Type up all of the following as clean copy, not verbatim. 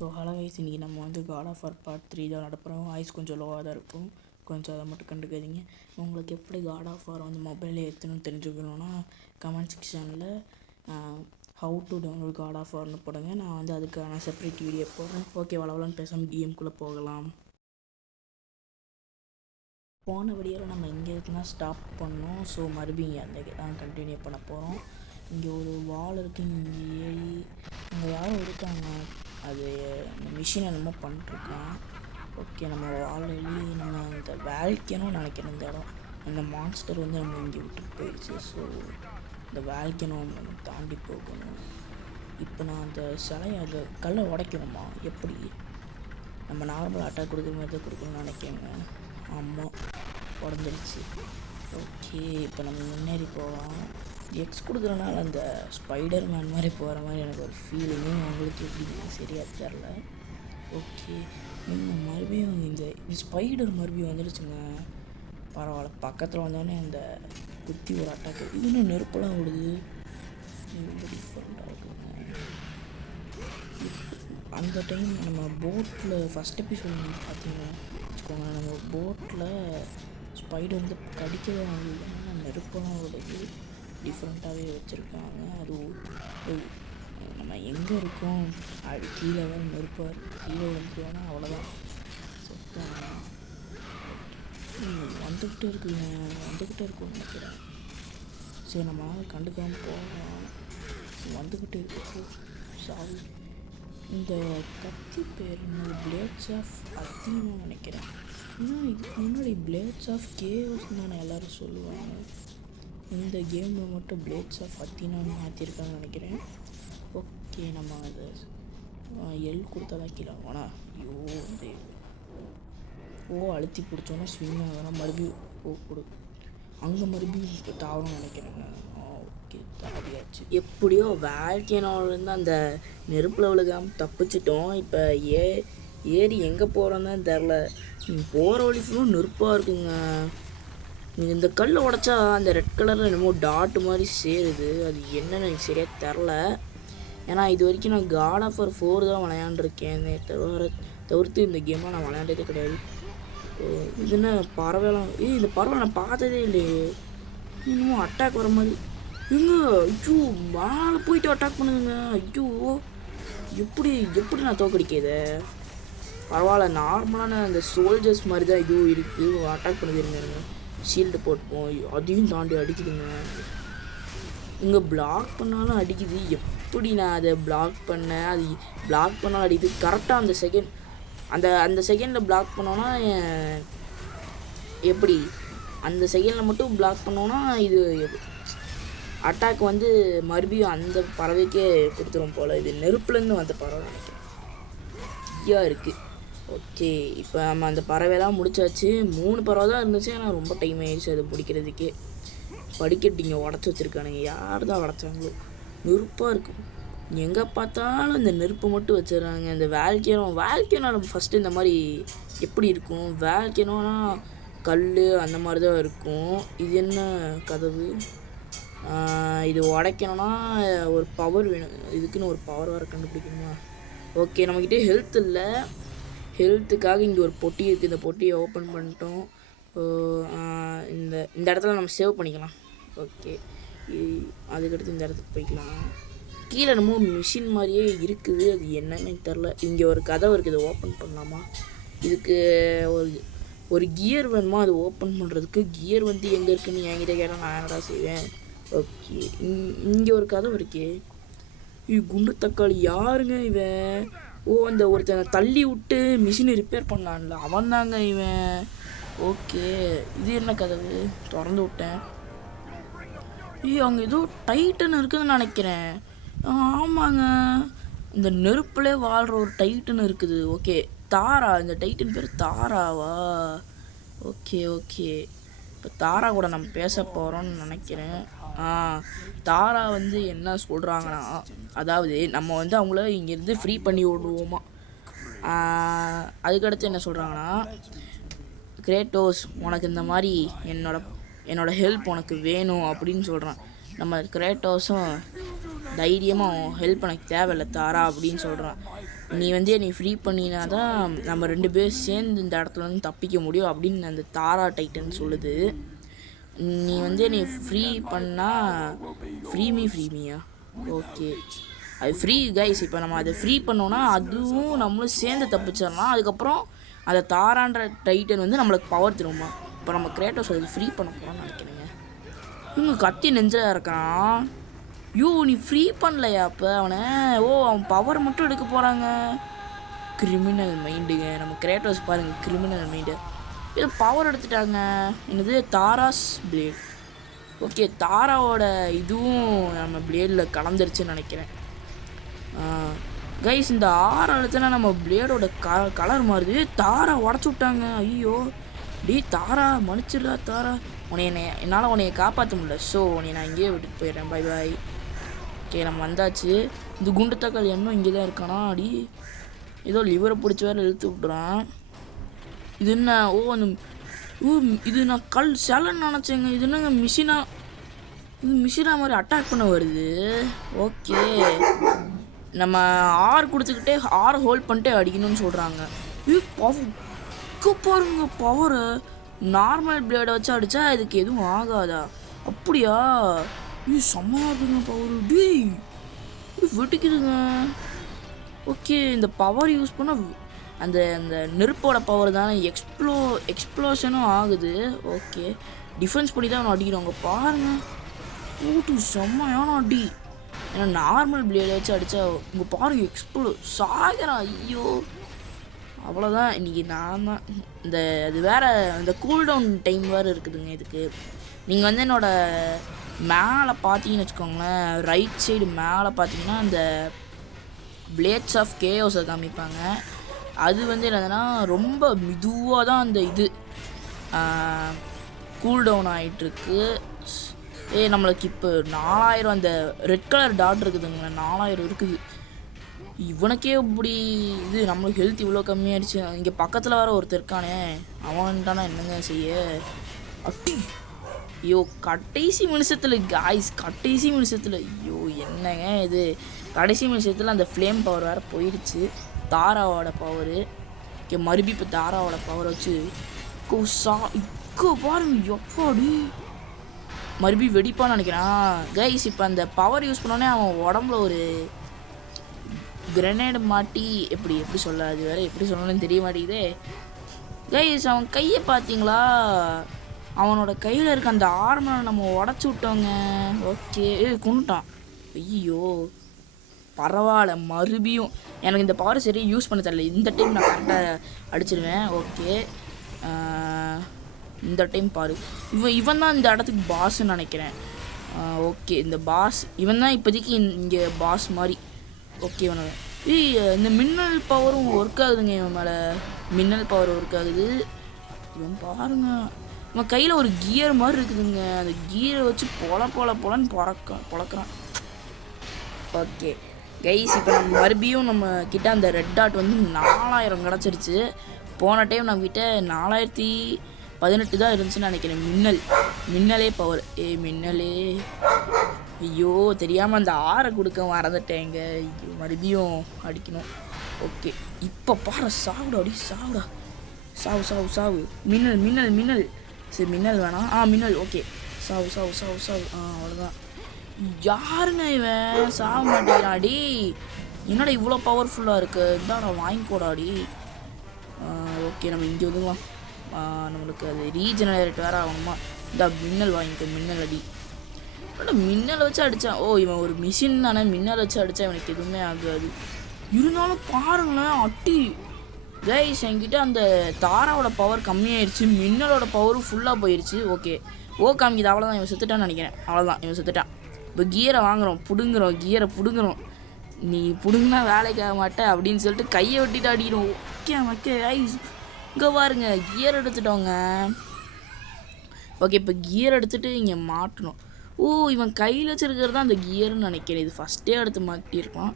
So hello guys, இன்றைக்கி நம்ம வந்து காட் ஆஃப் வார் பார்ட் 3 தான் நடப்புகிறோம். வாய்ஸ் கொஞ்சம் லோவாக தான் இருக்கும், கொஞ்சம் அதை மட்டும் கண்டுக்காதீங்க. உங்களுக்கு எப்படி காட் ஆஃப் வார் வந்து மொபைலில் ஏற்றணும்னு தெரிஞ்சுக்கணுன்னா கமெண்ட் செக்ஷனில் how to download God of வார்னு போடுங்க. நான் வந்து அதுக்கான செப்பரேட் வீடியோ போடுறேன். ஓகே, வளவலன்னு பேசாமல் கேம்குள்ளே போகலாம். போன வீடியோவில் நம்ம இங்கே தான் ஸ்டாப் பண்ணோம். ஸோ மறுபடியும் இங்கே அந்த தான் கண்டினியூ பண்ண போகிறோம். இங்கே ஒரு வால் இருக்குது, இங்கே ஏறி அங்கே யாரும் இருக்காங்க. அது இந்த மிஷின் என்னமோ பண்ணிட்டுருக்கான். ஓகே, நம்ம ஆல்ரெடி நம்ம இந்த வேல்கேனோ நினைக்கிறேன். இந்த இடம் அந்த மான்ஸ்டர் வந்து நம்ம இங்கே விட்டுட்டு போயிடுச்சு. ஸோ இந்த வேல்கேனோ நம்ம தாண்டி போகணும். இப்போ நான் அந்த சிலையை அந்த கல்லை உடைக்கணுமா? எப்படி நம்ம நார்மல் அட்டாக் கொடுக்குற மாதிரி தான் கொடுக்கணும்னு நினைக்கிறேங்க. ஆமாம், உடஞ்சிருச்சு. ஓகே, இப்போ நம்ம முன்னேறி போகலாம். எக்ஸ் கொடுக்குறனால அந்த ஸ்பைடர் மேன் மாதிரி போகிற மாதிரி எனக்கு ஒரு ஃபீலிங்கு. உங்களுக்கு எப்படி சரியாக தெரில. ஓகே, மறுபடியும் இந்த ஸ்பைடர் மறுபடியும் வந்துடுச்சுங்க. பரவாயில்ல, பக்கத்தில் வந்தோடனே அந்த குத்தி ஒரு அட்டாக்கு. இன்னும் நெருப்பெல்லாம் விடுது. ரொம்ப டிஃப்ரெண்ட்டாக இருக்குங்க. அந்த டைம் நம்ம போட்டில் ஃபஸ்ட் எபிசோட் பார்த்தீங்கன்னா வச்சுக்கோங்க, நம்ம போட்டில் ஸ்பைடர் வந்து கடிக்கவே ஆகலைன்னா நெருப்பெல்லாம் விடுது. டிஃப்ரெண்ட்டாகவே வச்சுருக்காங்க. அது நம்ம எங்கே இருக்கோம், அது கீழே வேறு நெருப்பாக இருக்குது. கீழே வந்துட்டோன்னா அவ்வளோதான், வந்துக்கிட்டே இருக்குங்க, வந்துக்கிட்டே இருக்கும்னு நினைக்கிறேன். சரி, நம்ம கண்டுக்காமல் போகலாம். வந்துக்கிட்டே இருக்கு. சாரி, இந்த கத்தி பேர் என்ன? பிளேட்ஸ் ஆஃப் அத்தீனு நினைக்கிறேன். ஏன்னா இதுக்கு முன்னாடி பிளேட்ஸ் ஆஃப் கேவ்ஸ் தான் எல்லோரும் சொல்லுவாங்க. இந்த கேமில் மட்டும் பிளேட்ஸ் ஆஃப் அத்தீனான்னு மாற்றிருக்காங்கன்னு நினைக்கிறேன். ஓகே, நம்ம அது எல் கொடுத்தா கீழே ஆனால் அழுத்தி பிடிச்சோன்னா ஸ்விம் ஆகலாம். மறுபடியும் கொடு அங்கே மறுபடியும் தாவணும்னு நினைக்கிறேங்க. ஓகே, தாவியாச்சு. எப்படியோ வேல்கேனோலேருந்து அந்த நெருப்பில் விழுகாமல் தப்பிச்சிட்டோம். இப்போ ஏறி எங்கே போகிறோன்னு தான் தெரில. போகிற வழி ஃபுல்லும் நெருப்பாக இருக்குங்க. இந்த கல் உடச்சா அந்த ரெட் கலரில் என்னமோ டாட்டு மாதிரி சேருது. அது என்னன்னு எனக்கு சரியாக தெரில. ஏன்னா இது வரைக்கும் நான் காட் ஆஃப் வார் 4 தான் விளையாண்டுருக்கேன். தவிர்த்து இந்த கேமாக நான் விளையாண்டதே கிடையாது. இது என்ன பறவைலாம்? இந்த பறவை நான் பார்த்ததே இல்லையே. இன்னும் அட்டாக் வர மாதிரி இங்க. ஐயோ, மேலே போயிட்டு அட்டாக் பண்ணுதுங்க. ஐயோ, எப்படி நான் தோக்கடிக்கிறத? பரவாயில்ல, நார்மலான அந்த சோல்ஜர்ஸ் மாதிரி தான் இதுவும் இருக்குது. அட்டாக் பண்ணுதுங்க. ஷீல்டு போட்டுப்போம், அதையும் தாண்டி அடிக்குதுங்க. இங்கே பிளாக் பண்ணாலும் அடிக்குது. எப்படி நான் அதை பிளாக் பண்ணேன்? அது பிளாக் பண்ணாலும் அடிக்குது. கரெக்டாக அந்த செகண்ட் அந்த செகண்டில் பிளாக் பண்ணோன்னா எப்படி? அந்த செகண்டில் மட்டும் பிளாக் பண்ணோன்னா இது அட்டாக் வந்து மறுபடியும் அந்த பறவைக்கே கொடுத்துரும் போல். இது நெருப்புலேருந்து வந்த பறவை நினைக்கிறேன். ஐயா இருக்குது. ஓகே, இப்போ நம்ம அந்த பறவைலாம் முடிச்சாச்சு. 3 பறவை தான் இருந்துச்சு. ஆனால் ரொம்ப டைம் ஆகிடுச்சு அது பிடிக்கிறதுக்கே. படிக்கட்டிங்க உடச்சி வச்சுருக்கானுங்க. யார் தான் உடச்சாங்களோ. நெருப்பாக இருக்கும். எங்கே பார்த்தாலும் இந்த நெருப்பை மட்டும் வச்சிடறாங்க. இந்த வேல்கேனோ நம்ம ஃபஸ்ட்டு இந்த மாதிரி எப்படி இருக்கும்? வேல்கேனோனா கல் அந்த மாதிரி தான் இருக்கும். இது என்ன கதவு? இது உடைக்கணும்னா ஒரு பவர் வேணும். இதுக்குன்னு ஒரு பவர் வேறு கண்டுபிடிக்கணுமா? ஓகே, நம்மக்கிட்டே ஹெல்த் இல்லை. ஹெல்த்துக்காக இங்கே ஒரு பொட்டி இருக்குது. இந்த பொட்டியை ஓப்பன் பண்ணிட்டோம். இந்த இடத்துல நம்ம சேவ் பண்ணிக்கலாம். ஓகே, அதுக்கடுத்து இந்த இடத்துக்கு போய்க்கலாம். கீழே நம்ம மிஷின் மாதிரியே இருக்குது. அது என்னன்னு தெரில. இங்கே ஒரு கதவு இருக்குது. இதை ஓப்பன் பண்ணலாமா? இதுக்கு ஒரு கியர் வேணுமா? அது ஓப்பன் பண்ணுறதுக்கு கியர் வந்து எங்கே இருக்குன்னு என்கிட்ட கேட்டால் நான் என்னடா செய்வேன்? ஓகே, இங்கே ஒரு கதவு இருக்கே. குண்டு தக்காளி யாருங்க இவன்? அந்த ஒருத்தனை தள்ளி விட்டு மிஷினை ரிப்பேர் பண்ணலான்ல, அவன் தாங்க இவன். ஓகே, இது என்ன கதவு? திறந்து விட்டேன். அங்கே ஏதோ டைட்டன் இருக்குதுன்னு நினைக்கிறேன். ஆமாங்க, இந்த நெருப்புலே வாழ்கிற ஒரு டைட்டன் இருக்குது. ஓகே, தாரா. இந்த டைட்டன் பேர் தாராவா? ஓகே, இப்போ தாரா கூட நம்ம பேச போகிறோம்னு நினைக்கிறேன். தாரா வந்து என்ன சொல்கிறாங்கன்னா, அதாவது நம்ம வந்து அவங்கள இங்கேருந்து ஃப்ரீ பண்ணி விடுவோமா. அதுக்கடுத்து என்ன சொல்கிறாங்கன்னா, கிரேட்டோஸ் உனக்கு இந்த மாதிரி என்னோட ஹெல்ப் உனக்கு வேணும் அப்படின்னு சொல்கிறான். நம்ம கிரேட்டோஸும் தைரியமாக ஹெல்ப் எனக்கு தேவையில்லை தாரா அப்படின்னு சொல்கிறான். நீ வந்து என்னை ஃப்ரீ பண்ணினா தான் நம்ம 2 பேரும் சேர்ந்து இந்த இடத்துல வந்து தப்பிக்க முடியும் அப்படின்னு அந்த தாரா டைட்டன் சொல்லுது. நீ வந்து என்னை ஃப்ரீ பண்ணால் ஃப்ரீமியா ஓகே அது ஃப்ரீ கைஸ். இப்போ நம்ம அதை ஃப்ரீ பண்ணோன்னா அதுவும் நம்மளும் சேர்ந்து தப்பிச்சிடலாம். அதுக்கப்புறம் அதை தாரான்ற டைட்டன் வந்து நம்மளுக்கு பவர் திரும்புமா. இப்போ நம்ம கிரேட்டோஸ் அது ஃப்ரீ பண்ண போகிறோம்னு நினைக்கிறேங்க. இவங்க கத்தி நெஞ்சில் இருக்கான். நீ ஃப்ரீ பண்ணலையா அப்போ அவனை? அவன் பவர் மட்டும் எடுக்க போகிறாங்க. கிரிமினல் மைண்டுங்க நம்ம கிரேட்டோஸ் பாருங்கள், கிரிமினல் மைண்டு. இது பவர் எடுத்துட்டாங்க. என்னது தாராஸ் பிளேட். ஓகே தாராவோட இதுவும் நம்ம பிளேடில் கலந்துருச்சுன்னு நினைக்கிறேன். கைஸ் இந்த 6 அழுத்தினா நம்ம பிளேடோட கலர் மாறுது. தாரா உடச்சி விட்டாங்க. ஐயோ தாரா மன்னிச்சிடுறா தாரா. என்னால் உன்னைய காப்பாற்ற முடியல. ஸோ உன்னை நான் இங்கேயே விட்டுட்டு போயிடுறேன். Bye bye. ஓகே நம்ம வந்தாச்சு. இந்த குண்டு தக்காளி இன்னும் இங்கே தான் இருக்கானா? ஏதோ லிவரை பிடிச்சி வேறு இழுத்து விட்டுறான். இது என்ன? அந்த இது நான் கல் சேலன்னு நினச்சேங்க. இது என்னங்க மிஷினா மாதிரி அட்டாக் பண்ண வருது. ஓகே நம்ம ஆர் கொடுத்துக்கிட்டே ஆர் ஹோல்ட் பண்ணிட்டே அடிக்கணும்னு சொல்கிறாங்க. பாருங்க பவரு. நார்மல் பிளேடை வச்சு அடித்தா இதுக்கு எதுவும் ஆகாதா? அப்படியா? செம்மையாக இருக்குங்க பவரு. வெட்டிக்குதுங்க. ஓகே இந்த பவர் யூஸ் பண்ண அந்த நெருப்போட பவர் தானே எக்ஸ்ப்ளோஷனும் ஆகுது. ஓகே டிஃபென்ஸ் பண்ணி தான் அவனை அடிக்கிறவங்க பாருங்கள். செம்மையான அடி. ஏன்னா நார்மல் பிளேடை வச்சு அடித்தா உங்க பாருங்க சாகிறான். ஐயோ அவ்வளோதான். இன்றைக்கி நான் தான் அது வேறு இந்த கூல்டவுன் டைம் வேறு இருக்குதுங்க இதுக்கு. நீங்கள் வந்து என்னோடய மேலே பார்த்தீங்கன்னு வச்சுக்கோங்களேன், ரைட் சைடு மேலே பார்த்தீங்கன்னா இந்த பிளேட்ஸ் ஆஃப் கேயோஸை காமிப்பாங்க. அது வந்து என்னதுன்னா ரொம்ப மெதுவாக தான் அந்த இது கூல்டவுன் ஆகிட்டுருக்கு. நம்மளுக்கு இப்போ 4000 அந்த ரெட் கலர் டாட் இருக்குதுங்களா, 4000 இருக்குது. இவனுக்கே இப்படி இது நம்மளுக்கு ஹெல்த் இவ்வளோ கம்மியாகிடுச்சு. இங்கே பக்கத்தில் வேறு ஒருத்தர் இருக்கானே, அவன்ட்டானா என்னங்க செய்ய? ஐயோ கடைசி நிமிஷத்தில் காய்ஸ், கடைசி நிமிஷத்தில் ஐயோ என்னங்க இது, கடைசி நிமிஷத்தில் அந்த ஃப்ளேம் பவர் வேறு போயிடுச்சு. தாராவோட பவரு. ஓகே மறுபடியும் இப்போ தாராவோட பவரை வச்சு பாருங்க எப்பாடி மறுபடியும் வெடிப்பான்னு நினைக்கிறான். கைஸ் இப்போ அந்த பவர் யூஸ் பண்ணோன்னே அவன் உடம்புல ஒரு கிரனேடு மாட்டி எப்படி சொல்ல, அது வேறு எப்படி சொல்லணும்னு தெரிய மாட்டேங்குதே. கைஸ் அவன் கையை பார்த்தீங்களா? அவனோட கையில் இருக்க அந்த ஆர்மரை நம்ம உடச்சி விட்டோங்க. ஓகே கொண்டுட்டான். ஐயோ பரவாயில்ல. மறுபடியும் எனக்கு இந்த பவர் சரி யூஸ் பண்ண தெரியல. இந்த டைம் நான் கரெக்டாக அடிச்சிடுவேன். ஓகே இந்த டைம் பாரு. இவன் தான் இந்த இடத்துக்கு பாஸ்ன்னு நினைக்கிறேன். ஓகே இந்த பாஸ் இவன் தான் இப்போதைக்கு இங்கே பாஸ் மாதிரி. ஓகே இவனை இந்த மின்னல் பவரும் ஒர்க் ஆகுதுங்க. இவன் மேலே மின்னல் பவர் ஒர்க் ஆகுது. இவன் பாருங்க இவன் கையில் ஒரு கியர் மாதிரி இருக்குதுங்க. அந்த கியரை வச்சு பொலன்னு பொழக்கிறான். ஓகே கைஸ் இப்போ நம்ம மறுபடியும் நம்ம கிட்ட அந்த ரெட் டாட் வந்து 4000 கிடச்சிருச்சு. போன டைம் நம்ம கிட்ட 4018 தான் இருந்துச்சுன்னு நினைக்கிறேன். மின்னலே பவர். மின்னலே ஐயோ தெரியாமல் அந்த 6 கொடுக்க மறந்துட்டேங்க. ஐயோ மறுபடியும் அடிக்கணும். ஓகே இப்போ பாரு சாவுடா சாவுடா சாவு. மின்னல் சரி மின்னல் வேணாம். மின்னல் ஓகே சாவு அவ்வளோதான். யாருங்க இவன் சாக மாட்டேங்கிறாடி? என்னடா இவ்வளோ பவர்ஃபுல்லாக இருக்குது? இதான் நான் வாங்கிக்கூடாடி. ஓகே நம்ம இங்கே வந்துக்கலாம். நம்மளுக்கு அது ரீஜெனரேட் வேறு ஆகணுமா? இந்த மின்னல் வாங்கிக்க. மின்னல் அடி. மின்னல் வச்சு அடித்தான். இவன் ஒரு மிஷின் தானே, மின்னல் வச்சு அடித்தா இவனுக்கு எதுவுமே ஆகாது. இருந்தாலும் பாருங்களேன் அட்டி. கைஸ் என்கிட்ட அந்த தாராவோட பவர் கம்மியாயிடுச்சு, மின்னலோட பவரும் ஃபுல்லாக போயிடுச்சு. ஓகே காமிக்குது. அவ்வளோதான் இவன் செத்துட்டான்னு நினைக்கிறேன். அவ்வளோதான் இவன் செத்துட்டான். இப்போ கியரை வாங்குகிறோம், கியரை பிடுங்குறோம். நீ பிடுங்கினா வேலைக்கு ஆக மாட்டேன் அப்படின்னு சொல்லிட்டு கையை வெட்டிட்டு அடிக்கிறோம். ஓகே ஐஸ் இங்கே பாருங்க கியர் எடுத்துட்டோங்க. ஓகே இப்போ கியர் எடுத்துகிட்டு இங்கே மாட்டணும். இவன் கையில் வச்சுருக்கிறது தான் அந்த கியர்னு நினைக்கிறேன். இது ஃபஸ்ட்டே எடுத்து மாட்டியிருப்பான்.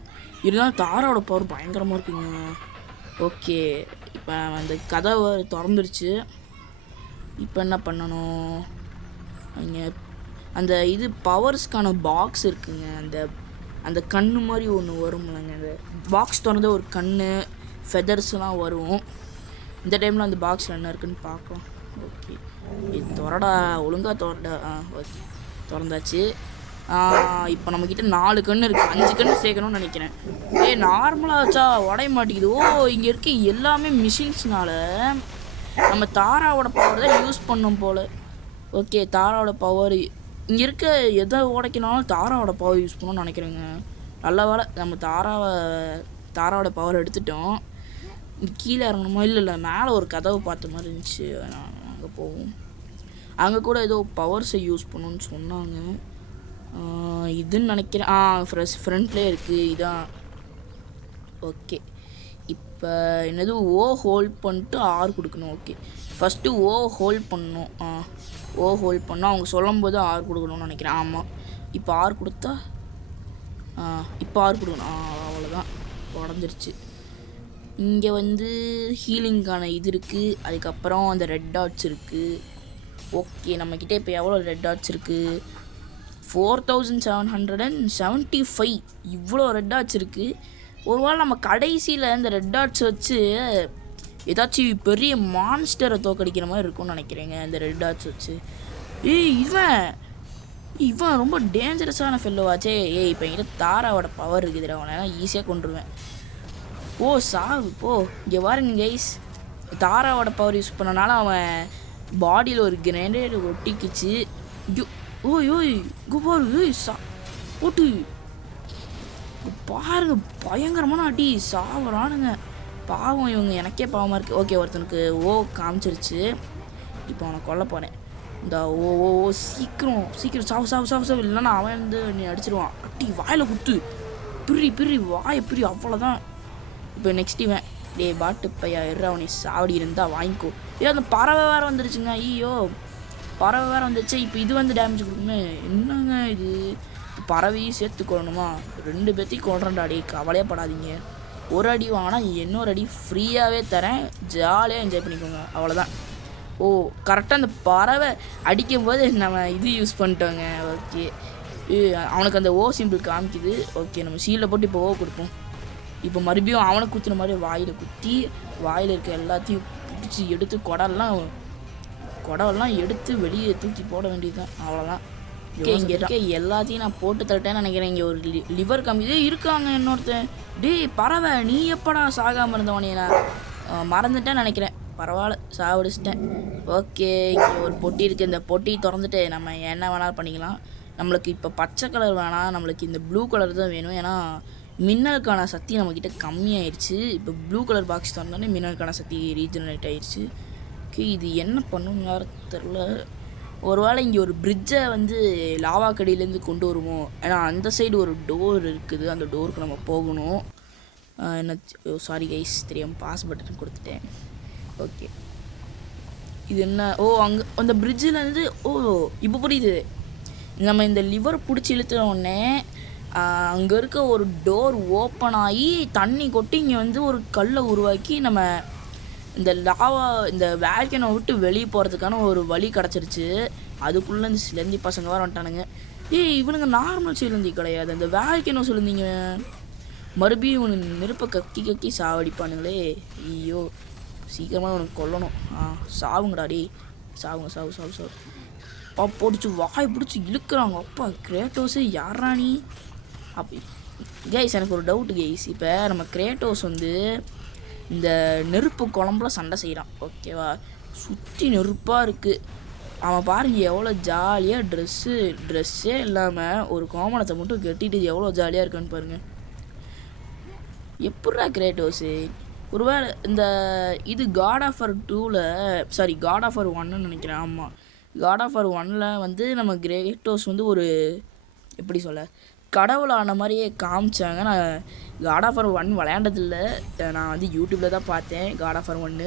இருந்தாலும் தாராவோட பவர் பயங்கரமாக இருக்குங்க. ஓகே இப்போ அந்த கதவை திறந்துருச்சு. இப்போ என்ன பண்ணணும்? இங்கே அந்த இது பவர்ஸ்க்கான பாக்ஸ் இருக்குங்க. அந்த அந்த கண்ணு மாதிரி ஒன்று வரும்லங்க, அந்த பாக்ஸ் திறந்து ஒரு கண் ஃபெதர்ஸ்லாம் வரும். இந்த டைமில் அந்த பாக்ஸில் என்ன இருக்குன்னு பார்க்கலாம். ஓகே, இது திறடா, ஒழுங்காக திறடா. ஓகே, திறந்தாச்சு. இப்போ நம்மக்கிட்ட 4 கன்று இருக்குது, 5 கன்று சேர்க்கணும்னு நினைக்கிறேன். நார்மலாக வச்சா உடைய மாட்டேங்குது. இங்கே இருக்க எல்லாமே மிஷின்ஸ்னால நம்ம தாராவோட பவர் தான் யூஸ் பண்ணோம் போல். ஓகே, தாராவோட பவர் இங்கே இருக்க எதை உடைக்கினாலும் தாராவோட பவர் யூஸ் பண்ணணும்னு நினைக்கிறேங்க. நல்ல வேலை நம்ம தாராவோட பவர் எடுத்துட்டோம். கீழே இறங்கணுமா? இல்லை மேலே ஒரு கதவை பார்த்த மாதிரி இருந்துச்சு, அங்கே போவோம். அங்கே கூட ஏதோ பவர்ஸை யூஸ் பண்ணணுன்னு சொன்னாங்க. இதுன்னு நினைக்கிறேன். ஃப்ரண்ட்லேயே இருக்குது இதான். ஓகே, இப்போ என்னது ஹோல்ட் பண்ணிட்டு R கொடுக்கணும். ஓகே, ஃபஸ்ட்டு ஹோல்ட் பண்ணணும். ஹோல்ட் பண்ணால் அவங்க சொல்லும் போது R கொடுக்கணும்னு நினைக்கிறேன். ஆமாம், இப்போ R கொடுத்தா இப்போ R கொடுக்கணும். அவ்வளோதான், உடஞ்சிருச்சு. இங்கே வந்து ஹீலிங்கான இது இருக்குது. அதுக்கப்புறம் அந்த ரெட் டாட்ஸ் இருக்குது. ஓகே, நம்மக்கிட்ட இப்போ எவ்வளோ ரெட் டாட்ஸ் இருக்குது? 4775. இவ்வளோ ரெட் டாட்ஸ் இருக்குது. ஒருவேளை நம்ம கடைசியில் இந்த ரெட் டாட்ஸ் வச்சு ஏதாச்சும் பெரிய மான்ஸ்டரை தோக்கடிக்கிற மாதிரி இருக்கும்னு நினைக்கிறேங்க, இந்த ரெட் டாட்ஸ் வச்சு. இவன் ரொம்ப டேஞ்சரஸான ஃபெல்லோவாச்சே. இப்போ என்கிட்ட தாராவோட பவர் இருக்குது, அவனை ஈஸியாக கொண்டுருவேன். சாவு போ. இங்கே பாருங்க கைஸ், தாராவோட பவர் யூஸ் பண்ணனால அவன் பாடியில் ஒரு கிரேனேட் ஒட்டிக்குச்சு. பாரு போட்டு பாருங்க, பயங்கரமான அடி, சாவறானுங்க பாவம். இவங்க எனக்கே பாவமாக இருக்குது. ஓகே, ஒருத்தனுக்கு காமிச்சிருச்சு. இப்போ அவனை கொல்ல போனேன். இந்த சீக்கிரம் சாவு இல்லைன்னா அவன் வந்து நீ அடிச்சிருவான். அட்டி வாயில் குத்து, பிரி வாயை பிரி, அவ்வளோதான். இப்போ நெக்ஸ்ட் இவன் பாட்டு பையா அவனை சாவடி இருந்தால் வாங்கிக்கோ. அந்த பறவை வேறு வந்துருச்சுங்க. ஐயோ, பறவை வேறு வந்துச்சு. இப்போ இது வந்து டேமேஜ் கொடுக்குமே, என்னங்க இது? பறவையும் சேர்த்து கொள்ளணுமா? 2 பேர்த்தையும் கொள்றேன்டாடி, கவலையே படாதீங்க. ஒரு அடி வாங்கினா இன்னொரு அடி ஃப்ரீயாகவே தரேன், ஜாலியாக என்ஜாய் பண்ணிக்கோங்க, அவ்வளோதான். கரெக்டாக அந்த பறவை அடிக்கும் போது நம்ம இது யூஸ் பண்ணிட்டோங்க. ஓகே, அவனுக்கு அந்த சிம்பிள் காமிக்குது. ஓகே, நம்ம சீலில் போட்டு இப்போ கொடுப்போம். இப்போ மறுபடியும் அவனை குத்துன மாதிரி வாயில் குத்தி வாயில் இருக்க எல்லாத்தையும் பிடிச்சி எடுத்து குடவெல்லாம் எடுத்து வெளியே தூக்கி போட வேண்டியது தான், அவ்வளோதான். ஓகே, இங்கே இருக்க எல்லாத்தையும் நான் போட்டு தட்டேன்னு நினைக்கிறேன். இங்கே ஒரு லிவர் காமிக்குது, இருக்காங்க இன்னொருத்தன். பறவை, நீ எப்படா சாகாமல் இருந்தவனே? நான் மறந்துட்டேன்னு நினைக்கிறேன். பரவாயில்ல, சாவடிச்சிட்டேன். ஓகே, இங்கே ஒரு பொட்டி இருக்குது. இந்த பொட்டி திறந்துட்டு நம்ம என்ன வேணாலும் பண்ணிக்கலாம். நம்மளுக்கு இப்போ பச்சை கலர் வேணாம், நம்மளுக்கு இந்த ப்ளூ கலர் தான் வேணும். ஏன்னா மின்னலுக்கான சக்தி நம்மக்கிட்ட கம்மியாயிடுச்சு. இப்போ ப்ளூ கலர் பாக்ஸ் திறந்தோடனே மின்னலுக்கான சக்தி ரீஜெனரேட் ஆயிடுச்சு. ஓகே, இது என்ன பண்ணணும்னு வேறு தெரில. ஒருவேளை இங்கே ஒரு பிரிட்ஜை வந்து லாவா கடியிலேருந்து கொண்டு வருவோம். ஏன்னா அந்த சைடு ஒரு டோர் இருக்குது, அந்த டோருக்கு நம்ம போகணும். சாரி கைஸ், தெரியாமல் பாஸ் பட்டன் கொடுத்துட்டேன். ஓகே, இது என்ன? அங்கே அந்த பிரிட்ஜிலேருந்து இப்போ புரியுது. நம்ம இந்த லிவர் பிடிச்சி இழுத்துனோடனே அங்கே இருக்க ஒரு டோர் ஓப்பன் ஆகி தண்ணி கொட்டி இங்கே வந்து ஒரு கல்லை உருவாக்கி நம்ம இந்த இந்த வேல்கனோ விட்டு வெளியே போகிறதுக்கான ஒரு வழி கிடச்சிருச்சு. அதுக்குள்ளே இந்த சிலந்தி பசங்க வர வந்துட்டானுங்க. இவனுங்க நார்மல் சிலந்தி கிடையாது, அந்த வேல்கனோ சிலந்திங்க. மறுபடியும் இவனுக்கு நெருப்பை கக்கி சாவடிப்பானுங்களே. ஐயோ, சீக்கிரமாக உனக்கு கொல்லணும். சாவுங்கடாடி, சாவு. போட்டுச்சு வாய் பிடிச்சி இழுக்கிறாங்க. அப்பா கிரேட்டோஸு யாரா நீ? அப்படி கைஸ், எனக்கு ஒரு டவுட்டு கைஸ். இப்போ நம்ம கிரேட்டோஸ் வந்து இந்த நெருப்பு குழம்புல சண்டை செய்கிறான், ஓகேவா? சுற்றி நெருப்பாக இருக்குது. அவன் பாருங்க எவ்வளோ ஜாலியாக ட்ரெஸ்ஸே இல்லாமல் ஒரு கோமணத்தை மட்டும் கட்டிட்டு எவ்வளோ ஜாலியாக இருக்கான்னு பாருங்கள். எப்பட்றா கிரேட்டோஸு? ஒருவேளை இந்த இது காட் ஆஃப் வார் 2ல் காட் ஆஃப் வார் 1ன்னு நினைக்கிறேன். ஆமாம், காட் ஆஃப் வார் 1ல் வந்து நம்ம கிரேட்டோஸ் வந்து ஒரு எப்படி சொல்ல கடவுளான மாதிரியே காமிச்சாங்க. நான் காட் ஆஃப் வார் 1 விளையாண்டதில்லை, நான் வந்து யூடியூப்பில் தான் பார்த்தேன். God of war 1,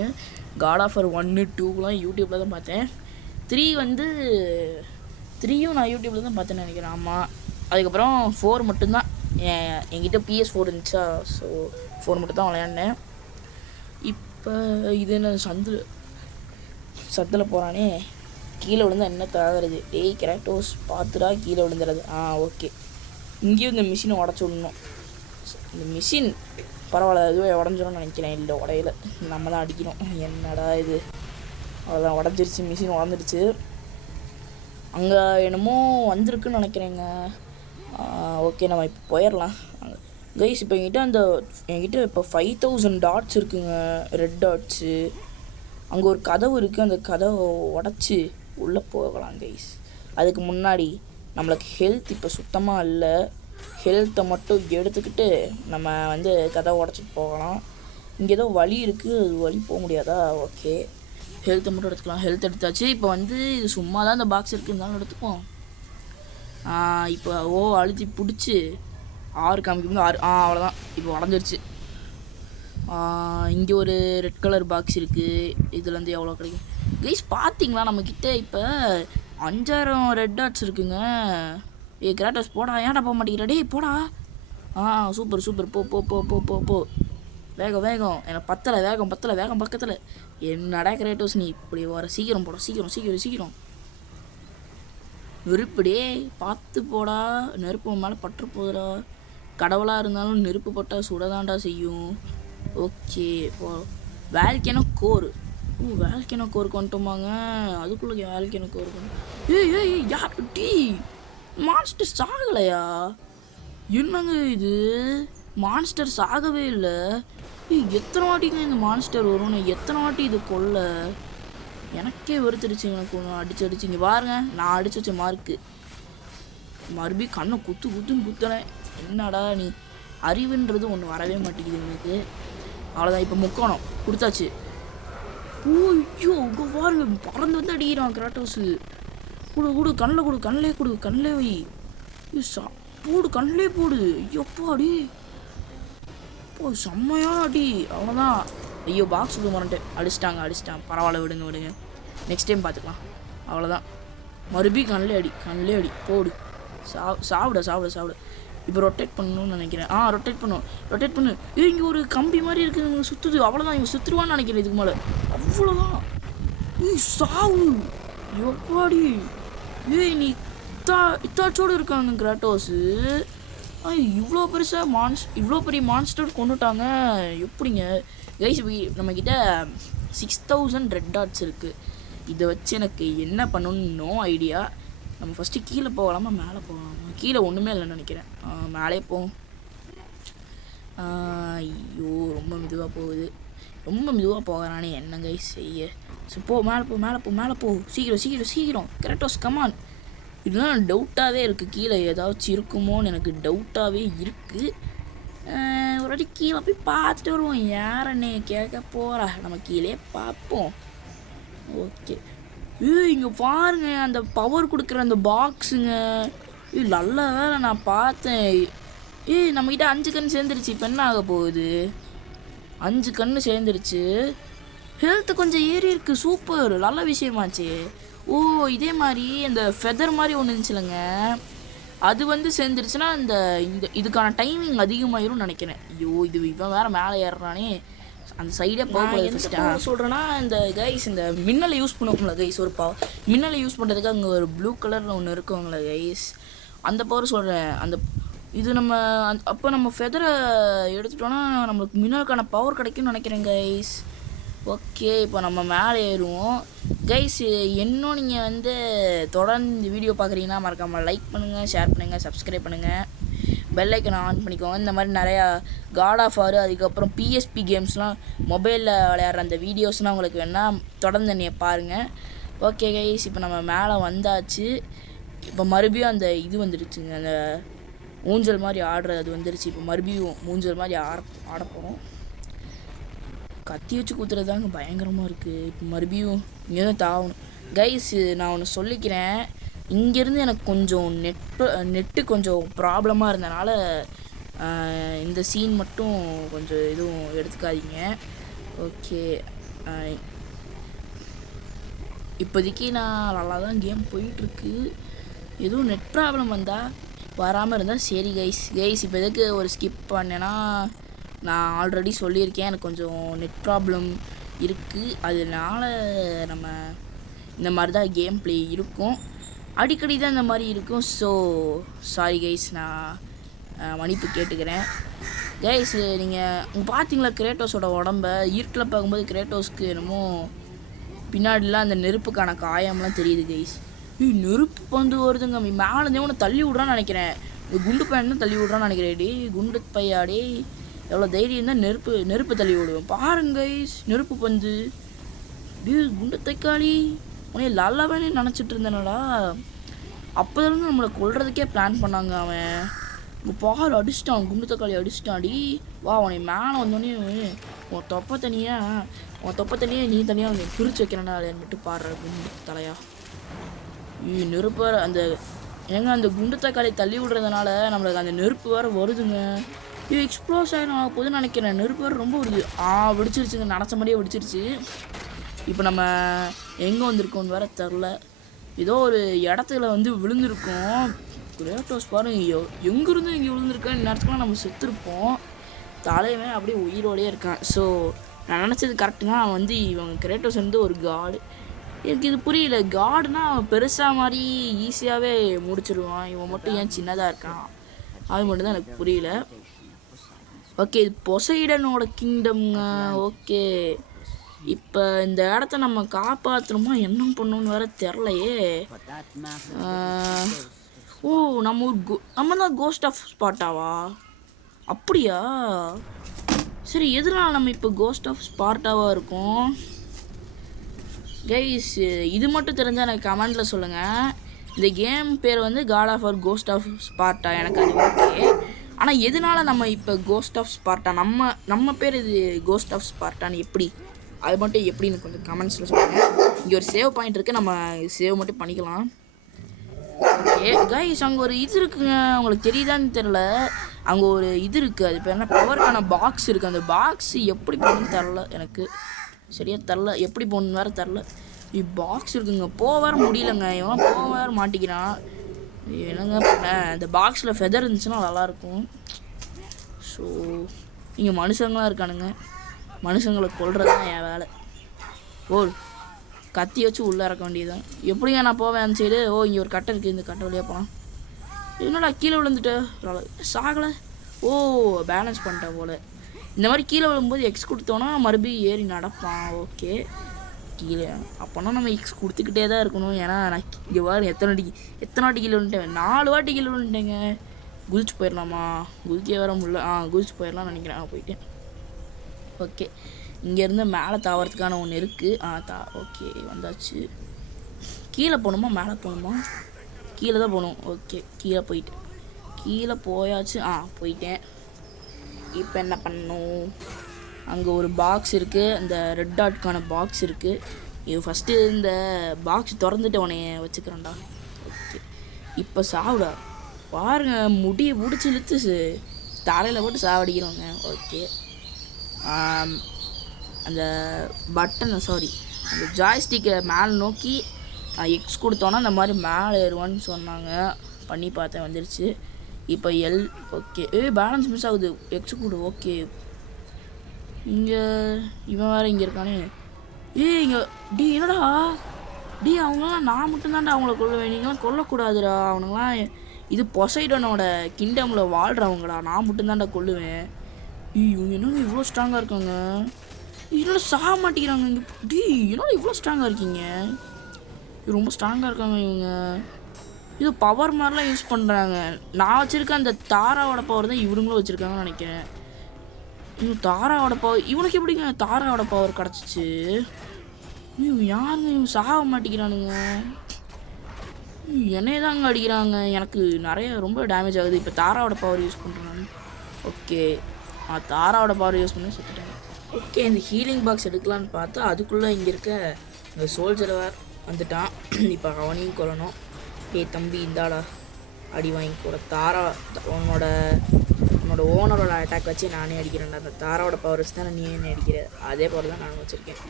God of war 1, 2லாம் யூடியூப்பில் தான் பார்த்தேன். 3 வந்து 3யும் நான் யூடியூப்பில் தான் பார்த்தேன்னு நினைக்கிறேன். ஆமாம், அதுக்கப்புறம் 4 மட்டும்தான். என்கிட்ட PS4 இருந்துச்சா, ஸோ 4 மட்டும் தான் விளையாடினேன். இப்போ இது என்ன சத்தில் போகிறானே, கீழே விழுந்தால் என்ன தகருது? கிராட்டோஸ் பார்த்துடா கீழே விழுந்துடுறது. ஓகே, இங்கேயும் இந்த மிஷினை உடச்சி விடணும். இந்த மிஷின் பரவாயில்ல, அதுவே உடஞ்சிடும்னு நினைக்கிறேன். இல்லை உடையில, நம்ம தான் அடிக்கணும். என்னடா இது, அவ்வளோதான் உடஞ்சிருச்சு, மிஷின் உடஞ்சிருச்சு. அங்கே என்னமோ வந்திருக்குன்னு நினைக்கிறேங்க. ஓகே, நம்ம இப்போ போயிடலாம் கைஸ். இப்போ என்கிட்ட இப்போ 5000 டாட்ஸ் இருக்குங்க, ரெட் டாட்ஸு. அங்கே ஒரு கதவு இருக்குது, அந்த கதவை உடச்சி உள்ளே போகலாம் கைஸ். அதுக்கு முன்னாடி நம்மளுக்கு ஹெல்த் இப்போ சுத்தமாக இல்லை. ஹெல்த்தை மட்டும் எடுத்துக்கிட்டு நம்ம கதவை உடச்சிட்டு போகலாம். இங்கே ஏதோ வழி இருக்குது, அது வழி போக முடியாதா? ஓகே, ஹெல்த்தை மட்டும் எடுத்துக்கலாம். ஹெல்த் எடுத்தாச்சு. இப்போ இது சும்மா தான் இந்த பாக்ஸ் இருக்குது, இருந்தாலும் எடுத்துப்போம். இப்போ அழுத்தி பிடிச்சி 6 காமிக்கும் 6. அவ்வளோதான், இப்போ உடஞ்சிருச்சு. இங்கே ஒரு ரெட் கலர் பாக்ஸ் இருக்குது. இதுலேருந்து எவ்வளோ கிடைக்கும் கைஸ்? பார்த்தீங்களா, நம்மக்கிட்ட இப்போ 5000 ரெட் டாட்ஸ் இருக்குங்க. கிராட்டோஸ் போடா, ஏன்டா போக மாட்டேங்கிற? டேய் போடா. சூப்பர் சூப்பர், போ போ போ போ போ போ வேகம் வேகம். எனக்கு பத்தலை, வேகம் பத்தலை, வேகம் பக்கத்தில். என்னடா கிராட்டோஸ் நீ இப்படி வர? சீக்கிரம் போடா, சீக்கிரம் சீக்கிரம் சீக்கிரம். நெருப்புடே பார்த்து போடா, நெருப்பு மேலே பற்று போகுதுடா. கடவுளாக இருந்தாலும் நெருப்பு பட்டால் சுடதாண்டா செய்யும். ஓகே, இப்போ வேல்கேனோ கோர். வேல்கேனோ கோர் கொண்டுமாங்க. அதுக்குள்ளே வேல்கேனோ கோர் கொண்டு. ஏய் யார் டீ மான்ஸ்டர் சாகலையா? என்னங்க இது, மான்ஸ்டர் சாகவே இல்லை. எத்தனை வாட்டிங்க இந்த மான்ஸ்டர் வரும்னு, எத்தனை வாட்டி இது கொல்ல? எனக்கே வெறுத்துடுச்சு. எனக்கு ஒன்று அடிச்சு இங்கே பாருங்க, நான் அடிச்சு வச்ச மார்க்கு. மறுபடியும் கண்ணை குத்துன்னு குத்துனேன். என்னடா நீ, அறிவுன்றது ஒன்று வரவே மாட்டேங்குது எனக்கு. அவ்வளோதான், இப்போ முக்கோணம் கொடுத்தாச்சு. ஐயோ இங்கே பாருங்க, பறந்து அடிக்கிறான் கிராட்டோஸு. கொடு கண்ணில் கொடு, கண்ணிலே வை. போடு, கண்ணிலே போடு. ஐயோப்பா அடி, செம்மையான அடி. அவ்வளோதான். ஐயோ பாக்ஸுக்கு மறந்துட்டேன். அடிச்சிட்டான். பரவாயில்ல, விடுங்க. நெக்ஸ்ட் டைம் பார்த்துக்கலாம். அவ்வளோதான். மறுபடியும் கண்ணிலே அடி போடு. சாப்பிட. இப்போ ரொட்டேட் பண்ணணும்னு நினைக்கிறேன். ரொட்டேட் பண்ணு. இங்கே ஒரு கம்பி மாதிரி இருக்குது, இவங்க சுற்றுது. அவ்வளோதான், இவங்க சுற்றுருவான்னு நினைக்கிறேன். இதுக்கு மேலே அவ்வளோதான். சாவு எப்பாடி. நீ இத்தாச்சோடு இருக்காங்க கிராட்டோஸு. இவ்வளோ பெரிய மான்ஸ்டர் கொண்டுட்டாங்க. எப்படிங்க கைஸ்? நம்மக்கிட்ட 6000 ரெட் டாட்ஸ் இருக்குது. இதை வச்சு எனக்கு என்ன பண்ணணும்னு நோ ஐடியா. நம்ம ஃபஸ்ட்டு கீழே போகலாமா மேலே போகலாமா? கீழே ஒன்றுமே இல்லைன்னு நினைக்கிறேன். மேலே போவோம். ஐயோ ரொம்ப மெதுவாக போகிறானே, என்ன கைஸ் செய்ய? ஸோ மேலே போ சீக்கிரம். கரெக்டாக கமான். இதெல்லாம் டவுட்டாகவே இருக்குது. கீழே ஏதாச்சும் இருக்குமோன்னு எனக்கு டவுட்டாகவே இருக்குது. ஒரு வாட்டி கீழே போய் பார்த்துட்டு வருவோம். யாரண்ணே கேட்க போகிறா, நம்ம கீழே பார்ப்போம். ஓகே, இங்கே பாருங்க, அந்த பவர் கொடுக்குற அந்த பாக்ஸுங்க. நல்ல வேலை நான் பார்த்தேன். நம்மக்கிட்ட 5 கண் சேர்ந்துருச்சு. இப்போ என்ன ஆக போகுது? 5 கண் சேர்ந்துருச்சு. ஹெல்த்து கொஞ்சம் ஏறி இருக்குது. சூப்பர், நல்ல விஷயமாச்சு. இதே மாதிரி அந்த ஃபெதர் மாதிரி ஒன்று இருந்துச்சுலங்க, அது சேர்ந்துருச்சுன்னா இதுக்கான டைமிங் அதிகமாயிரும் நினைக்கிறேன். ஐயோ இது இவன் வேறு மேலே ஏறுறானே, அந்த சைடே போக சொல்கிறேன்னா, இந்த கைஸ் இந்த மின்னலை யூஸ் பண்ணுவோங்களா கைஸ்? ஒரு மின்னலை யூஸ் பண்ணுறதுக்கு அங்கே ஒரு ப்ளூ கலரில் ஒன்று இருக்குங்களா கைஸ்? அந்த பவர் சொல்கிறேன். இது அப்போ நம்ம ஃபெதரை எடுத்துட்டோன்னா நம்மளுக்கு மின்னலுக்கான பவர் கிடைக்கும்னு நினைக்கிறேன் கைஸ். ஓகே, இப்போ நம்ம மேலே ஏறுவோம் கைஸ். இன்னும் நீங்கள் தொடர்ந்து இந்த வீடியோ பார்க்குறீங்கன்னா மறக்காமல் லைக் பண்ணுங்கள், ஷேர் பண்ணுங்கள், சப்ஸ்கிரைப் பண்ணுங்கள், பெல் ஐக்கனை ஆன் பண்ணிக்கோங்க. இந்த மாதிரி நிறையா காட் ஆஃப் வார், அதுக்கப்புறம் பிஎஸ்பி கேம்ஸ்லாம் மொபைலில் விளையாடுற அந்த வீடியோஸ்லாம் உங்களுக்கு வேணால் தொடர்ந்து நீங்கள் பாருங்கள். ஓகே கைஸ், இப்போ நம்ம மேலே வந்தாச்சு. இப்போ மறுபடியும் அந்த இது வந்துடுச்சுங்க, அந்த ஊஞ்சல் மாதிரி ஆடுறது அது வந்துடுச்சு. இப்போ மறுபடியும் ஊஞ்சல் மாதிரி ஆட போகிறோம். கத்தி வச்சு குத்துறது தாங்க பயங்கரமாக இருக்குது. இப்போ மறுபடியும் இங்கே தான் தாகணும் கைஸ். நான் ஒன்று சொல்லிக்கிறேன், இங்கேருந்து எனக்கு கொஞ்சம் நெட்டு கொஞ்சம் ப்ராப்ளமாக இருந்தனால இந்த சீன் மட்டும் கொஞ்சம் எதுவும் எடுத்துக்காதீங்க. ஓகே, இப்போதைக்கு நான் நல்லா தான் கேம் போயிட்டுருக்கு. எதுவும் நெட் ப்ராப்ளம் வராமல் இருந்தால் சரி கைஸ். இப்போ எதுக்கு ஒரு ஸ்கிப் பண்ணேன்னா, நான் ஆல்ரெடி சொல்லியிருக்கேன் எனக்கு கொஞ்சம் நெட் ப்ராப்ளம் இருக்குது. அதனால் நம்ம இந்த மாதிரி தான் கேம் ப்ளே இருக்கும், அடிக்கடி தான் இந்த மாதிரி இருக்கும். ஸோ சாரி கைஸ், நான் மன்னிப்பு கேட்டுக்கிறேன். கைஸ் நீங்கள் பார்த்தீங்களா கிரேட்டோஸோட உடம்ப இருட்டில் பார்க்கும்போது கிரேட்டோஸ்க்கு என்னமோ பின்னாடிலாம் அந்த நெருப்புக்கான காயம்லாம் தெரியுது கைஸ். நெருப்பு பந்து வருதுங்க. மேலேருந்தே ஒன்று தள்ளி விட்றான்னு நினைக்கிறேன். இந்த குண்டு பையன் தான் தள்ளி விட்றான்னு நினைக்கிறேன். டி குண்டு பையாடி எவ்வளோ தைரியம் தான் நெருப்பு தள்ளி விடுவேன் பாருங்க கைஸ். நெருப்பு பந்து குண்டு தைக்காளி உனே லல்லவனே நினச்சிட்டு இருந்தேனடா. அப்போதுலேருந்து நம்மளை கொல்றதுக்கே பிளான் பண்ணாங்க. அவன் உங்கள் பால் அடிச்சிட்டான், குண்டு தக்காளி அடிச்சிட்டான்டி. வா உன்னை மேலே வந்தோடனே உன் தொப்பை தனியாக நீ தனியாக வந்து பிரித்து வைக்கிறேன்னா அதை மட்டும் பாடுற குண்டு தலையா. நெருப்பு அந்த அந்த குண்டு தக்காளி தள்ளி விடுறதுனால நம்மளுக்கு அந்த நெருப்பு வேறு வருதுங்க. எக்ஸ்ப்ளோஸ் ஆகிடும் போதுன்னு நினைக்கிறேன். நெருப்பு வேறு ரொம்ப வருது. வெடிச்சிருச்சுங்க, நினச்ச மாதிரியே வெடிச்சிருச்சு. இப்போ நம்ம எங்கே வந்திருக்கோன்னு வேறு தெரில. ஏதோ ஒரு இடத்துல வந்து விழுந்திருக்கோம். கிரேட்டோஸ் பாருங்க எங்கேருந்து இங்கே விழுந்திருக்கேன். நேரத்துக்குலாம் நம்ம செத்துருப்போம். தலைவன் அப்படியே உயிரோடையே இருக்கான். ஸோ நான் நினச்சது கரெக்டுங்க. அவன் வந்து இவங்க கிரேட்டோஸ் வந்து ஒரு காடு. எனக்கு இது புரியல. காடுனா அவன் பெருசாக மாதிரி ஈஸியாகவே முடிச்சிடுவான். இவன் மட்டும் ஏன் சின்னதாக இருக்கான் அது மட்டும் தான் எனக்கு புரியல. ஓகே இது பொசைடனோட கிங்டம்ங்க. ஓகே இப்போ இந்த இடத்த நம்ம காப்பாற்றணுமா என்ன பண்ணணும்னு வேற தெரிலையே. நம்ம தான் கோஸ்ட் ஆஃப் ஸ்பார்ட்டாவா? அப்படியா? சரி எதனால நம்ம இப்போ கோஸ்ட் ஆஃப் ஸ்பார்ட்டாவாக இருக்கோம்? கைஸ் இது மட்டும் தெரிஞ்சால் எனக்கு கமெண்டில் சொல்லுங்கள். இந்த கேம் பேர் வந்து God of or ghost of Sparta. எனக்கு அது ஓகே. ஆனால் எதனால நம்ம இப்போ கோஸ்ட் ஆஃப் ஸ்பார்ட்டா நம்ம பேர் இது கோஸ்ட் ஆஃப் ஸ்பார்ட்டான்னு எப்படி அது மட்டும் எப்படின்னு கொஞ்சம் கமெண்ட்ஸில் சொல்லுங்கள். இங்கே ஒரு சேவ் பாயிண்ட் இருக்குது, நம்ம சேவ் மட்டும் பண்ணிக்கலாம். ஓகே கைஸ் அங்கே ஒரு இது இருக்குங்க. உங்களுக்கு தெரியுதான்னு தெரில. அங்கே ஒரு இது இருக்குது. அது பேர் என்ன பவருக்கான பாக்ஸ் இருக்குது. அந்த பாக்ஸ் எப்படி போகணுன்னு தெரில எனக்கு சரியாக தெரில. எப்படி போகணுன்னு வேறு தெரில. பாக்ஸ் இருக்குங்க. போக வேறு முடியலங்க. இவன் போக வேறு மாட்டிக்கிறான். என்னங்க பண்ணேன். இந்த பாக்ஸில் ஃபெதர் இருந்துச்சுன்னா நல்லாயிருக்கும். ஸோ இங்கே மனுஷங்களாம் இருக்கானுங்க. மனுஷங்களை கொல்றது தான் என் வேலை. கத்தி வச்சு உள்ளே இறக்க வேண்டியதுதான். எப்படிங்க நான் போவேன் அந்த சைடு? இங்கே ஒரு கட்டை இருக்குது. இந்த கட்டை வழியாக போகலாம். என்னடா கீழே விழுந்துட்டேன். சாகலை. பேலன்ஸ் பண்ணிட்டேன் போல். இந்த மாதிரி கீழே விழும்போது எக்ஸ் கொடுத்தோன்னா மறுபடியும் ஏறி நடப்பான். ஓகே கீழே அப்போனா நம்ம எக்ஸ் கொடுத்துக்கிட்டே தான் இருக்கணும். ஏன்னா நான் இங்கே வாரு எத்தனை வாட்டி கீழே விழுந்துட்டேன். 4 வாட்டி கீழே விழுந்துட்டேங்க. குதிச்சு போயிடலாமா? குதிக்க வர முடியல. குதிச்சு போயிடலாம்னு நினைக்கிறேன். போயிட்டேன். ஓகே இங்கேருந்து மேலே தாவறதுக்கான ஒன்று இருக்குது. ஓகே வந்தாச்சு. கீழே போகணுமா மேலே போகணுமா? கீழே தான் போகணும். ஓகே கீழே போயிட்டேன். கீழே போயாச்சு. போயிட்டேன். இப்போ என்ன பண்ணணும்? அங்கே ஒரு பாக்ஸ் இருக்குது. அந்த ரெட் டாட்கான பாக்ஸ் இருக்குது. இது ஃபஸ்ட்டு இந்த பாக்ஸ் திறந்துட்டு உனைய வச்சுக்கிறேன்டா. ஓகே இப்போ சாப்பிடா பாருங்க. முடியை பிடிச்சி இழுத்து தலையில் போட்டு சாவடிக்கிறோங்க. ஓகே அந்த அந்த ஜாய்ஸ்டிக்கை மேலே நோக்கி எக்ஸ் கொடுத்தோன்னா அந்த மாதிரி மேலே ஏறுவான்னு சொன்னாங்க. பண்ணி பார்த்தேன் வந்துருச்சு. இப்போ ஓகே பேலன்ஸ் மிஸ் ஆகுது. எக்ஸ் கொடு. ஓகே இங்கே இவன் வேறு இங்கே இருக்கானே. இங்கே என்னடா அவங்களாம் நான் மட்டும்தான்டா அவங்கள கொல்லுவேன். நீங்களாம் கொல்லக்கூடாதுடா. அவனுங்களாம் இது பொசைடனோட கிங்டமில் வாழ்கிறவங்கடா. நான் மட்டும்தான்டா கொல்லுவேன். இவங்க என்னங்க இவ்வளோ ஸ்ட்ராங்காக இருக்காங்க. இதனால சாக மாட்டேங்கிறாங்க. இங்கே என்னடா இவ்வளோ ஸ்ட்ராங்காக இருக்கீங்க. ரொம்ப ஸ்ட்ராங்காக இருக்காங்க இவங்க. இது பவர் மாதிரிலாம் யூஸ் பண்ணுறாங்க. நான் வச்சுருக்க அந்த தாராவோட பவர் தான் இவனுங்களும் வச்சுருக்காங்கன்னு நினைக்கிறேன். தாராவோட பவர் இவனுக்கு எப்படிங்க தாராவோட பவர் கிடச்சிச்சு? யாருங்க இவங்க சாக மாட்டேங்கிறானுங்க. என்னையே தாங்க அடிக்கிறாங்க. எனக்கு நிறைய ரொம்ப டேமேஜ் ஆகுது. இப்போ தாராவோட பவர் யூஸ் பண்ணுறேன். ஓகே தாராவோட பவர் யூஸ் பண்ணி செத்துட்டேன். ஓகே இந்த ஹீலிங் பாக்ஸ் எடுக்கலான்னு பார்த்தா அதுக்குள்ளே இங்கே இருக்க இந்த சோல்ஜரை வந்துட்டான். இப்போ அவனையும் கொல்லணும். தம்பி இந்தாடா அடி வாங்கி கூட. தாரா உன்னோட ஓனரோட அட்டாக் வச்சு நானே அடிக்கிறேன்டா. அந்த தாராவோட பவர் வச்சு தானே நீ என்ன அடிக்கிற. அதே பவர் தான் நானும் வச்சுருக்கேன்.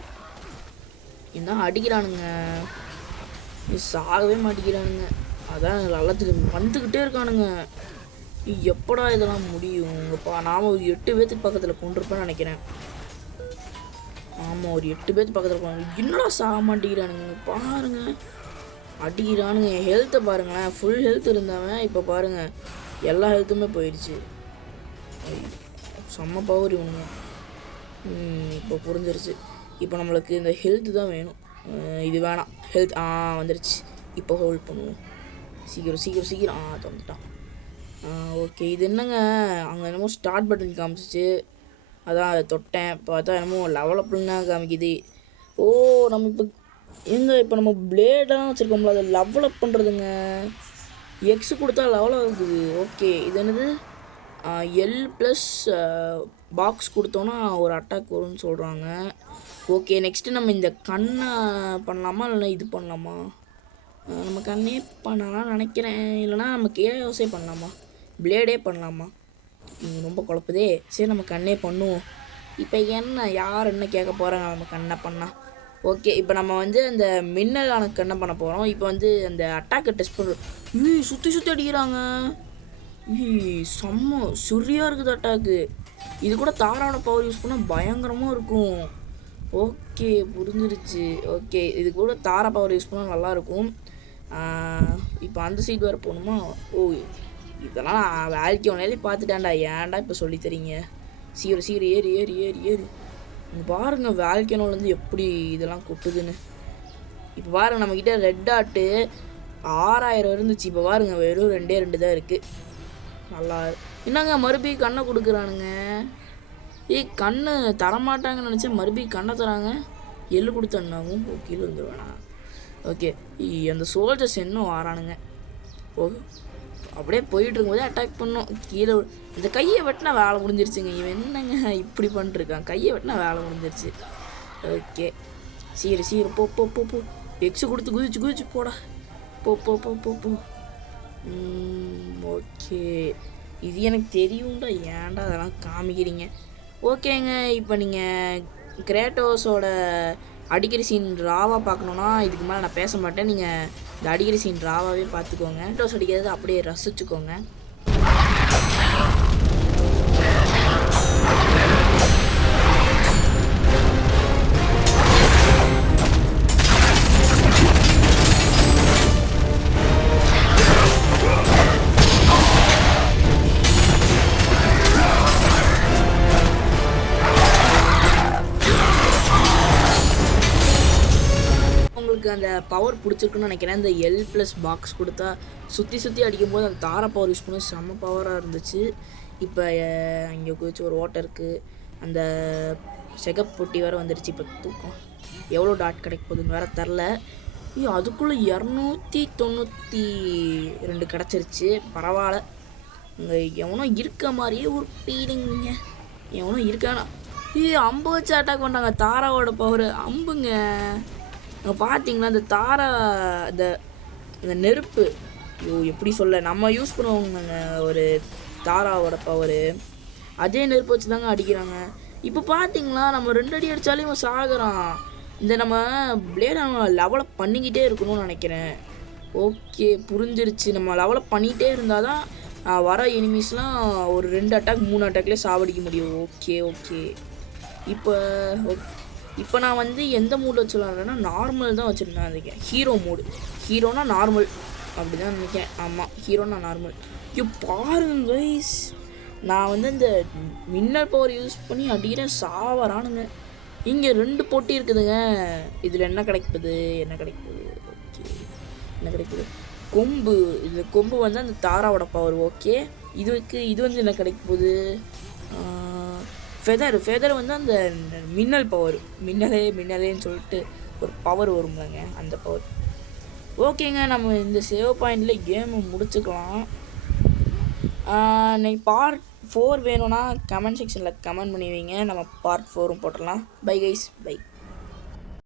இன்னும் அடிக்கிறானுங்க. சாகவே மாட்டேங்கிறானுங்க. அதான் எல்லாத்துக்கு வந்துக்கிட்டே இருக்கானுங்க. எப்படா இதெல்லாம் முடியும்? நாம் ஒரு 8 பேர்த்துக்கு பக்கத்தில் கொண்டிருப்பேன்னு நினைக்கிறேன். ஆமாம் ஒரு 8 பேர்த்து பக்கத்தில் போனாங்க. என்னடா சாக மாட்டேங்கிறானுங்க பாருங்கள். அடிக்கிறானுங்க. என் ஹெல்த்தை பாருங்களேன். ஃபுல் ஹெல்த் இருந்தவன் இப்போ பாருங்கள் எல்லா ஹெல்த்துமே போயிடுச்சு. செம்ம பவர் இவனுங்க. இப்போ புரிஞ்சிருச்சு. இப்போ நம்மளுக்கு இந்த ஹெல்த்து தான் வேணும். இது வேணாம், ஹெல்த் வந்துருச்சு. இப்போ ஹோல்ட் பண்ணுவோம். சீக்கிரம் சீக்கிரம் சீக்கிரம் தந்துட்டான். ஓகே, இது என்னங்க அங்கே என்னமோ ஸ்டார்ட் பட்டன் காமிச்சிச்சு, அதான் அதை தொட்டேன். பார்த்தா என்னமோ லெவலப்னா காமிக்குது. நம்ம இப்போ நம்ம பிளேடெல்லாம் வச்சுருக்கோம்ல, அதை லெவலப் பண்ணுறதுங்க. எக்ஸ் கொடுத்தா லெவல் ஆகுது. ஓகே, இது என்னது L+ பாக்ஸ் கொடுத்தோன்னா ஒரு அட்டாக் வரும்னு சொல்கிறாங்க. ஓகே, நெக்ஸ்ட்டு நம்ம இந்த கண்ணை பண்ணலாமா இல்லைனா இது பண்ணலாமா? நம்ம கண்ணே பண்ணலாம் நினைக்கிறேன். இல்லைனா நம்ம கேஸே பண்ணலாமா, பிளேடே பண்ணலாமா? ரொம்ப குழப்புதே. சரி, நம்ம கண்ணே பண்ணுவோம். இப்போ யார் என்ன கேட்க போகிறாங்க நம்ம கண்ணை பண்ணால்? ஓகே, இப்போ நம்ம வந்து அந்த மின்னலான கண்ணை பண்ண போகிறோம். இப்போ வந்து அந்த அட்டாக்கை டெஸ்ட் பண்ணுறோம். சுற்றி சுற்றி அடிக்கிறாங்க. செம்ம சுரியாக இருக்குது அட்டாக்கு. இது கூட தாராவோட பவர் யூஸ் பண்ணால் பயங்கரமாக இருக்கும். ஓகே, புரிஞ்சிருச்சு. ஓகே, இது கூட தாரா பவர் யூஸ் பண்ணால் நல்லாயிருக்கும். இப்போ அந்த சைடு வேறு போகணுமா? இதெல்லாம் வேலைக்கு ஒன்னாலே பார்த்துட்டான்டா, ஏன்டா இப்போ சொல்லித்தரீங்க? சீக்கிரம் சீக்கிரம் ஏறி ஏறி ஏறி ஏறி இங்கே பாருங்கள் வேல்கனோலேருந்து எப்படி இதெல்லாம் கொட்டுதுன்னு. இப்போ பாருங்கள், நம்மக்கிட்ட ரெட் டாட்டு 6000 இருந்துச்சு. இப்போ பாருங்கள் வெறும் 2 தான் இருக்குது. நல்லா என்னங்க மறுபடியும் கண்ணை கொடுக்குறானுங்க. கண்ணு தரமாட்டாங்கன்னு நினச்சேன், மறுபடியும் கண்ணை தராங்க. எள்ளு கொடுத்தன்னாகும். கீழே வந்துடுவேண்ணா. ஓகே, அந்த சோல்ஜர்ஸ் இன்னும் வரானுங்க. அப்படியே போயிட்டு இருக்கும்போதே அட்டாக் பண்ணோம். கீழே இந்த கையை வெட்டினா வேலை முடிஞ்சிருச்சுங்க. இவன் என்னங்க இப்படி பண்ணிட்டுருக்கான்? கையை வெட்டினா வேலை முடிஞ்சிருச்சு. ஓகே, சீக்கிரம் போ போ போ போ. எக்ஸு கொடுத்து குதிச்சு குதிச்சு போடா. போ போ போ போ போ. ஓகே, இது எனக்கு தெரியும்டா, ஏன்டா அதெல்லாம் காமிக்கிறீங்க? ஓகேங்க, இப்போ நீங்கள் கிரேட்டோஸோட அடிக்கிற சீன் ராவாக பார்க்கணுன்னா இதுக்கு மேலே நான் பேச மாட்டேன். நீங்கள் இந்த அடிக்கிற சீன் ராவாகவே பார்த்துக்கோங்க. கிரேட்டோஸ் அடிக்கிறது அப்படியே ரசிச்சுக்கோங்க. அந்த பவர் பிடிச்சிருக்குன்னு நினைக்கிறேன். இந்த L+ பாக்ஸ் கொடுத்தா சுற்றி சுற்றி அடிக்கும்போது அந்த தாரா பவர் யூஸ் பண்ணி செம்ம பவராக இருந்துச்சு. இப்போ இங்கே குதிச்சு ஒரு ஓட்டை இருக்குது. அந்த செகப் பொட்டி வேறு வந்துடுச்சு. இப்போ தூக்கம் எவ்வளோ டாட் கிடைக்க போகுதுன்னு வேறு தரல. அதுக்குள்ளே 292 கிடச்சிருச்சு. பரவாயில்ல. இங்கே எவனோ இருக்க மாதிரியே ஒரு ஃபீலிங்க. எவனோ இருக்கானா? அம்பு வச்சு அட்டாக் பண்ணாங்க. தாராவோட பவர் அம்புங்க. அங்கே பார்த்தீங்கன்னா இந்த தாரா இந்த நெருப்பு, எப்படி சொல்ல, நம்ம யூஸ் பண்ணுவோங்க ஒரு தாராவோட பவர், அதே நெருப்பு வச்சு தாங்க அடிக்கிறாங்க. இப்போ பார்த்தீங்களா நம்ம 2 அடி அடித்தாலே இவன் சாகுறான். இந்த நம்ம பிளேடை நம்ம லெவலப் பண்ணிக்கிட்டே இருக்கணும்னு நினைக்கிறேன். ஓகே, புரிஞ்சிருச்சு. நம்ம லெவலப் பண்ணிகிட்டே இருந்தால் தான் வர எனிமீஸ்லாம் ஒரு 2 அட்டாக் 3 அட்டாக்லேயே சாவடிக்க முடியும். ஓகே ஓகே, இப்போ நான் வந்து எந்த மூடில் வச்சுலாம்னா நார்மல் தான் வச்சுருந்தேன் நினைக்கிறேன். ஹீரோ மூடு, ஹீரோனா நார்மல் அப்படி தான் நினைக்கிறேன். ஆமாம், ஹீரோனா நார்மல். பாருங்க கைஸ், நான் வந்து இந்த மின்னல் பவர் யூஸ் பண்ணி அடிக்கிறேன், சாவரானுங்க. இங்கே 2 போட்டி இருக்குதுங்க. இதில் என்ன கிடைக்குது? ஓகே, என்ன கிடைக்குது? கொம்பு. இந்த கொம்பு வந்து அந்த தாராவோட பவர். ஓகே, இது வந்து என்ன கிடைக்க போகுது? ஃபெதர் வந்து அந்த மின்னல் பவர். மின்னலேன்னு சொல்லிட்டு ஒரு பவர் வரும்லங்க, அந்த பவர். ஓகேங்க, நம்ம இந்த சேவ் பாயிண்டில் கேமை முடிச்சுக்கலாம். இன்னைக்கு பார்ட் 4 வேணும்னா கமெண்ட் செக்ஷனில் கமெண்ட் பண்ணி வைங்க. நம்ம பார்ட் 4 போட்டுடலாம். Bye guys, by.